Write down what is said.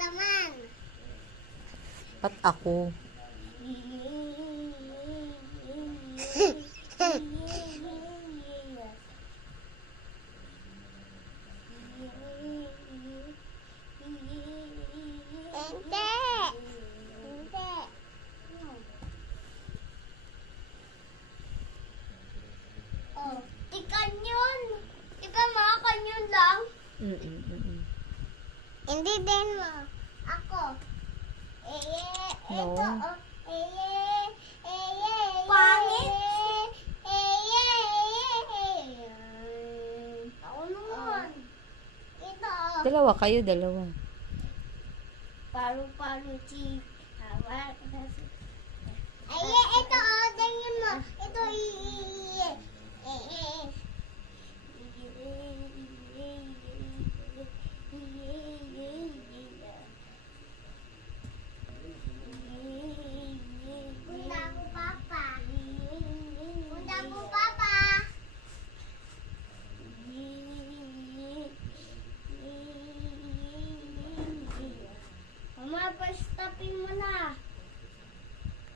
naman. Ba't ako? Hindi. Hindi. Oh, ikan yun. Ikaw mga kanyon lang. Hindi din mo. Ako. No. Ito. Pangit. Ako naman. Ito. Dalawa kayo, dalawa. Paru-paru, chick. Ito.